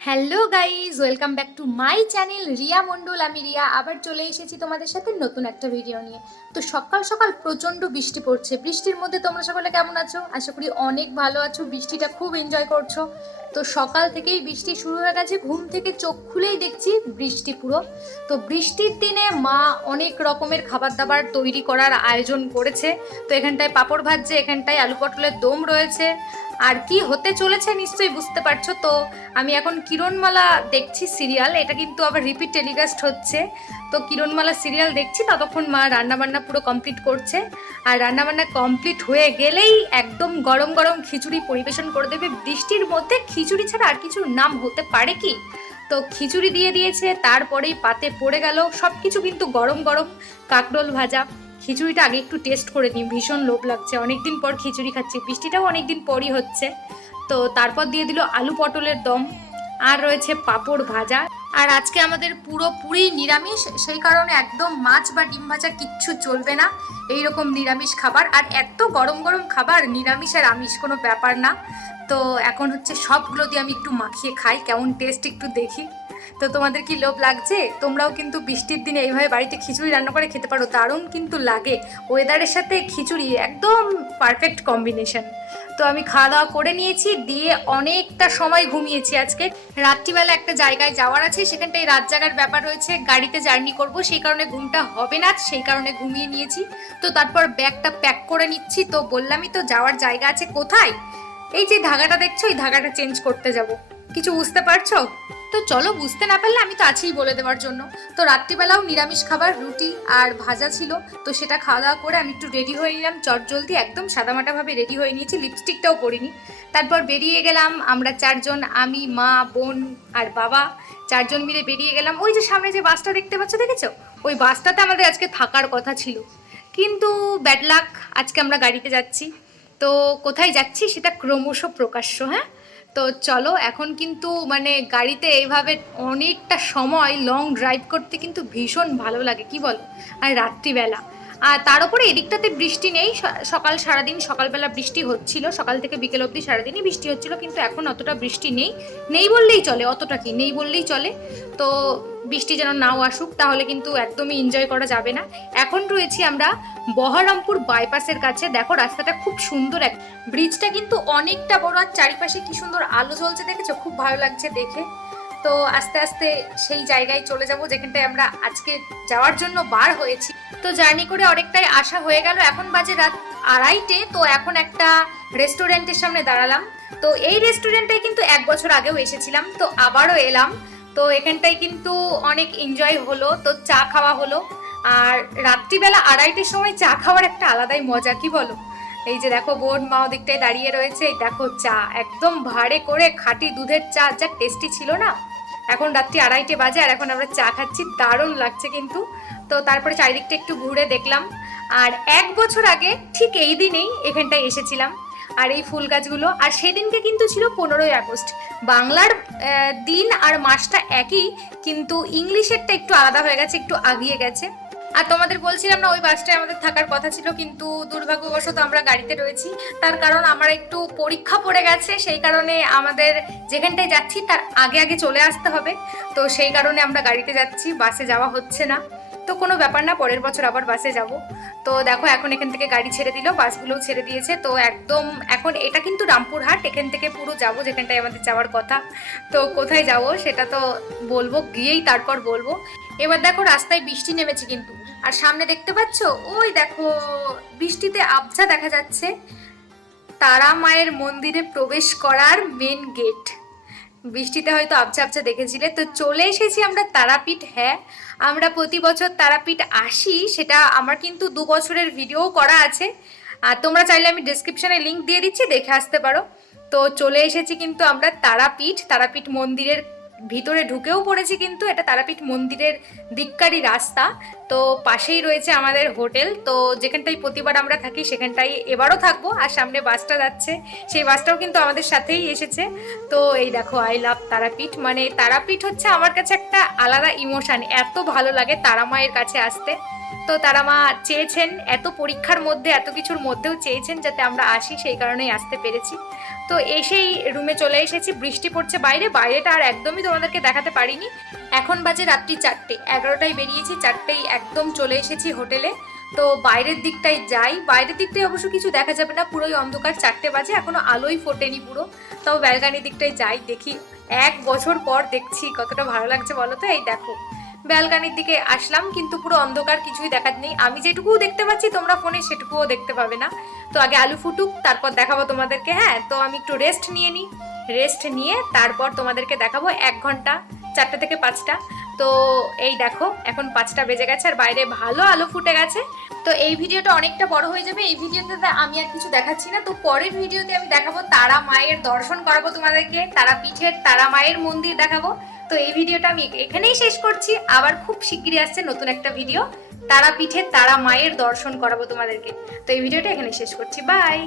Hello guys welcome back to my channel Riya Mondal. আমি রিয়া, আবার চলে এসেছি তোমাদের সাথে নতুন একটা ভিডিও নিয়ে। তো সকাল সকাল প্রচণ্ড বৃষ্টি পড়ছে। বৃষ্টির মধ্যে তোমরা সকলে কেমন আছো? আশা করি অনেক ভালো আছো। বৃষ্টিটা খুব এনজয় করছ। তো সকাল থেকেই বৃষ্টি শুরু হয়ে গেছে। ঘুম থেকে চোখ খুলেই দেখছি বৃষ্টি পুরো। তো বৃষ্টির দিনে মা অনেক রকমের খাবার দাবার তৈরি করার আয়োজন করেছে। তো এখানটায় পাঁপড় ভাজছে, এখানটায় আলু পটলের দম রয়েছে। আর কি হতে চলেছে নিশ্চয়ই বুঝতে পারছ তো? আমি এখন কিরণমালা দেখছি সিরিয়াল, এটা কিন্তু আবার রিপিট টেলিকাস্ট হচ্ছে। তো কিরণমালা সিরিয়াল দেখছি, ততক্ষণ মা রান্নাবান্না পুরো কমপ্লিট করছে। আর রান্নাবান্না কমপ্লিট হয়ে গেলেই একদম গরম গরম খিচুড়ি পরিবেশন করে দেবে। বৃষ্টির মধ্যে খিচুড়ি ছাড়া আর কিছুর নাম হতে পারে কি? তো খিচুড়ি দিয়ে দিয়েছে, তারপরেই পাতে পড়ে গেল সব কিছু কিন্তু গরম গরম কাকরোল ভাজা। খিচুড়িটা আগে একটু টেস্ট করে নিই, ভীষণ লোভ লাগছে। অনেকদিন পর খিচুড়ি খাচ্ছি, বৃষ্টিটাও অনেকদিন পরই হচ্ছে। তো তারপর দিয়ে দিল আলু পটলের দম, আর রয়েছে পাঁপড় ভাজা। আর আজকে আমাদের পুরোপুরি নিরামিষ, সেই কারণে একদম মাছ বা ডিম ভাজা কিচ্ছু চলবে না। এই রকম নিরামিষ খাবার, আর এত গরম গরম খাবার নিরামিষ আর আমিষ কোনো ব্যাপার না। তো এখন হচ্ছে সবগুলো দিয়ে আমি একটু মাখিয়ে খাই, কেমন টেস্ট একটু দেখি। তো তোমাদের কি লোভ লাগছে? তোমরাও কিন্তু বৃষ্টির দিনে এইভাবে বাড়িতে খিচুড়ি রান্না করে খেতে পারো, দারুণ কিন্তু লাগে। ওয়েদারের সাথে খিচুড়ি একদম পারফেক্ট কম্বিনেশন তো আমি খাওয়া দাওয়া করে নিয়েছি, দিয়ে অনেকটা সময় ঘুমিয়েছি আজকে। রাত্রিবেলা একটা জায়গায় যাওয়ার আছে, সেখানটায় রাত জাগার ব্যাপার রয়েছে, গাড়িতে জার্নি করব, সেই কারণে ঘুমটা হবে না, সেই কারণে ঘুমিয়ে নিয়েছি। তো তারপর ব্যাগটা প্যাক করে নিচ্ছি, তো বললামই তো যাওয়ার জায়গা আছে, কোথায়? এই যে ধাগাটা দেখছ, এই ধাগাটা চেঞ্জ করতে যাব। কিছু বুঝতে পারছ? তো চলো বুঝতে না পারলে আমি তো আছিই বলে দেওয়ার জন্য। তো রাত্রিবেলাও নিরামিষ খাবার, রুটি আর ভাজা ছিল। তো সেটা খাওয়া দাওয়া করে আমি একটু রেডি হয়ে নিলাম, চট জলদি একদম সাদামাটাভাবে রেডি হয়ে নিয়েছি লিপস্টিকটাও পরিনি। তারপর বেরিয়ে গেলাম আমরা চারজন, আমি, মা, বোন আর বাবা। চারজন মিলে বেরিয়ে গেলাম। ওই যে সামনে যে বাসটা দেখতে পাচ্ছ, দেখেছ? ওই বাসটাতে আমাদের আজকে থাকার কথা ছিল। কিন্তু ব্যাড লাক আজকে আমরা গাড়িতে যাচ্ছি। তো কোথায় যাচ্ছি সেটা ক্রমশ প্রকাশ্য হ্যাঁ? তো চলো, এখন কিন্তু মানে গাড়িতে এইভাবে অনেকটা সময় লং ড্রাইভ করতে কিন্তু ভীষণ ভালো লাগে, কি বলো? আর রাত্রিবেলা। আর তার উপরে এদিকটাতে বৃষ্টি নেই সকাল সারাদিন সকালবেলা বৃষ্টি হচ্ছিল, সকাল থেকে বিকেল অবধি সারাদিনই বৃষ্টি হচ্ছিল, কিন্তু এখন অতটা বৃষ্টি নেই। নেই বললেই চলে, অতটা কি? নেই বললেই চলে। তো বৃষ্টি যেন নাও আসুক, তাহলে কিন্তু একদমই এনজয় করা যাবে না। এখন রয়েছি আমরা বহরমপুর বাইপাসের কাছে। দেখো, রাস্তাটা খুব সুন্দর এক ব্রিজটা কিন্তু অনেকটা বড় আর চারিপাশে কি সুন্দর আলো জ্বলছে দেখেছ? খুব ভালো লাগছে দেখে। তো আস্তে আস্তে সেই জায়গায় চলে যাব, যেখানটায় আমরা আজকে যাওয়ার জন্য বার হয়েছি। তো জার্নি করে অনেকটাই আশা হয়ে গেল। এখন বাজে রাত আড়াইটে, তো এখন একটা রেস্টুরেন্টের সামনে দাঁড়ালাম। তো এই রেস্টুরেন্টটায় কিন্তু এক বছর আগেও এসেছিলাম, তো আবারও এলাম। তো এখানটায় কিন্তু অনেক এনজয় হলো, তো চা খাওয়া হলো। আর রাত্রিবেলা আড়াইটের সময় চা খাওয়ার একটা আলাদাই মজা, কি বলো? এই যে দেখো বোন মা ওদিকটায় দাঁড়িয়ে রয়েছে, দেখো চা, একদম ভাড়ে করে খাঁটি দুধের চা, যা টেস্টি ছিল না? এখন রাত্রি আড়াইটে বাজে আর এখন আমরা চা খাচ্ছি, দারুণ লাগছে কিন্তু। তো তারপরে চারিদিকটা একটু ঘুরে দেখলাম। আর এক বছর আগে ঠিক এই দিনেই এখানটায় এসেছিলাম। আর এই ফুল গাছগুলো, আর সেদিনকে কিন্তু ছিল পনেরোই আগস্ট। বাংলার দিন আর মাসটা একই, কিন্তু ইংলিশেরটা একটু আলাদা হয়ে গেছে, একটু আগিয়ে গেছে। আর তোমাদের বলছিলাম না, ওই বাসটায় আমাদের থাকার কথা ছিল, কিন্তু দুর্ভাগ্যবশত আমরা গাড়িতে রয়েছি। তার কারণ আমার একটু পরীক্ষা পড়ে গেছে, সেই কারণে আমাদের যেখানটায় যাচ্ছি, তার আগে আগে চলে আসতে হবে। তো সেই কারণে আমরা গাড়িতে যাচ্ছি, বাসে যাওয়া হচ্ছে না। তো কোনো ব্যাপার না, পরের বছর আবার বাসে যাব। তো দেখো এখন এখান থেকে গাড়ি ছেড়ে দিল, বাসগুলোও ছেড়ে দিয়েছে। তো একদম এখন এটা কিন্তু রামপুরহাট, এখান থেকে পুরো যাব যেখানটায় আমাদের যাওয়ার কথা। তো কোথায় যাব সেটা তো বলব, গিয়েই তারপর বলব। এবার দেখো রাস্তায় বৃষ্টি নেমেছে কিন্তু। আর সামনে দেখতে পাচ্ছ? ওই দেখো, বৃষ্টিতে আবছা দেখা যাচ্ছে। তারা মায়ের মন্দিরে প্রবেশ করার মেন গেট বৃষ্টিতে হয়তো আবছা আবছা দেখেছিলে। তো চলে এসেছি আমরা তারাপীঠ হ্যাঁ। আমরা প্রতি বছর তারাপীঠ আসি, সেটা আমার কিন্তু দু বছরের ভিডিও করা আছে। আর তোমরা চাইলে আমি ডিসক্রিপশনে লিঙ্ক দিয়ে দিচ্ছি, দেখে আসতে পারো। তো চলে এসেছি কিন্তু আমরা তারাপীঠ তারাপীঠ মন্দিরের ভিতরে ঢুকেও পড়েছি কিন্তু এটা তারাপীঠ মন্দিরের দিককারী রাস্তা। তো পাশেই রয়েছে আমাদের হোটেল। তো যেখানটায় প্রতিবার আমরা থাকি সেখানটাই এবারও থাকব। আর সামনে বাসটা যাচ্ছে। সেই বাসটাও কিন্তু আমাদের সাথেই এসেছে। তো এই দেখো আই লাভ তারাপীঠ। মানে তারাপীঠ হচ্ছে আমার কাছে একটা আলাদা ইমোশান। এত ভালো লাগে তারা মায়ের কাছে আসতে। তো তারা মা চেয়েছেন এত পরীক্ষার মধ্যে, এত কিছুর মধ্যেও চেয়েছেন যাতে আমরা আসি, সেই কারণেই আসতে পেরেছি। তো এসেই রুমে চলে এসেছি। বৃষ্টি পড়ছে বাইরে। বাইরেটা আর একদমই তোমাদেরকে দেখাতে পারিনি। এখন বাজে রাত্রি চারটে। এগারোটায় বেরিয়েছি। চারটেই একদম চলে এসেছি হোটেলে। তো বাইরের দিকটায় যাই। বাইরের দিকটায় অবশ্য কিছু দেখা যাবে না, পুরোই অন্ধকার, চারটে বাজে, এখনও আলোই ফোটেনি পুরো। তাও ব্যালকানির দিকটায় যাই, দেখি এক বছর পর দেখছি কতটা ভালো লাগছে বলো তো? এই দেখো, ব্যালকানির দিকে আসলাম, কিন্তু পুরো অন্ধকার, কিছুই দেখা নেই। আমি যেটুকুও দেখতে পাচ্ছি, তোমরা ফোনে সেটুকুও দেখতে পাবে না। তো আগে আলু ফুটুক, তারপর দেখাবো তোমাদেরকে হ্যাঁ? তো আমি একটু রেস্ট নিয়ে নিই। রেস্ট নিয়ে তারপর তোমাদেরকে দেখাবো এক ঘণ্টা, চারটে থেকে পাঁচটা। তো এই দেখো, এখন পাঁচটা বেজে গেছে আর বাইরে ভালো আলো ফুটে গেছে। তো এই ভিডিওটা অনেকটা বড় হয়ে যাবে। এই ভিডিওতে আমি আর কিছু দেখাচ্ছি না। তো পরের ভিডিওতে আমি দেখাবো তারা মায়ের দর্শন করাবো তোমাদেরকে। তারা পীঠের, তারা মায়ের মন্দির দেখাবো। তো এই ভিডিওটা আমি এখানেই শেষ করছি। আবার খুব শিগগিরই আসছে নতুন একটা ভিডিও। তারা পীঠের, তারা মায়ের দর্শন করাবো তোমাদেরকে। তো এই ভিডিওটা এখানেই শেষ করছি। বাই